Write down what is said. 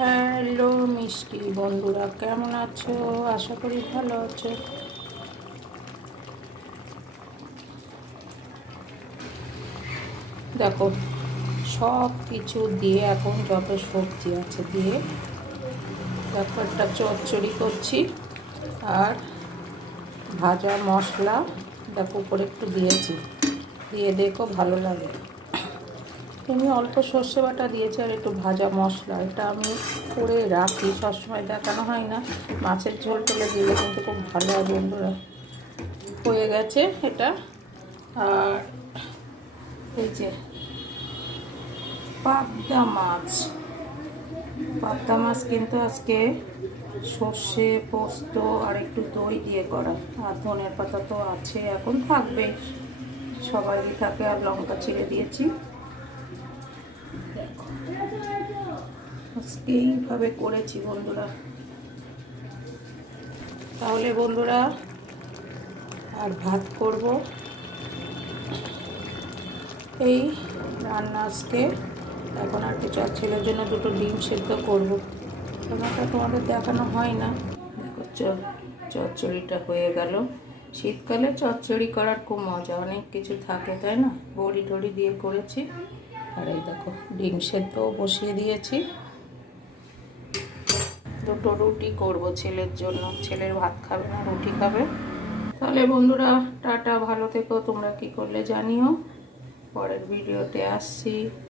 Hello মিষ্টি বন্ধুরা, কেমন আছো? আশা করি ভালো আছো। দেখো, সব কিছু দিয়ে এখন যত সবজি আছে দিয়ে দেখো একটা চচ্চড়ি করছি। আর ভাজা মশলা দেখো উপরে একটু দিয়েছি, দিয়ে দেখো ভালো লাগে। আমি অল্প সর্ষে বাটা দিয়েছি আর একটু ভাজা মশলা, এটা আমি করে রাখি, সবসময় দেখানো হয় না। মাছের ঝোল টোলে দিলে কিন্তু খুব ভালো হয় বন্ধুরা। হয়ে গেছে এটা। আর এই যে পাবদা মাছ, পাবদা মাছ কিন্তু আজকে সর্ষে পোস্ত আর একটু দই দিয়ে করা, আর ধনের পাতা তো আছে, এখন থাকবে, সবাই থাকে। আর লঙ্কা ছিঁড়ে দিয়েছি। দেখো আজকে এইভাবে করেছি বন্ধুরা। তাহলে বন্ধুরা আর ভাত করব, এই রান্না আজকে। এখন আর কিছু, আর ছেলের জন্য দুটো ডিম সেদ্ধ করবো, ওটা তোমাদের দেখানো হয় না। দেখো চচ্চড়িটা হয়ে গেল। শীতকালে চচ্চড়ি করার খুব মজা, অনেক কিছু থাকে তাই না, বড়ি টড়ি দিয়ে করেছি। আর এই দেখো ডিম সেদ্ধ বসিয়ে দিয়েছি। দুটো রুটি করব ছেলের জন্য, ছেলের ভাত খাবে না, রুটি খাবে। তাহলে বন্ধুরা টাটা, ভালো থেকো, তোমরা কি করলে জানিও। পরের ভিডিওতে আসছি।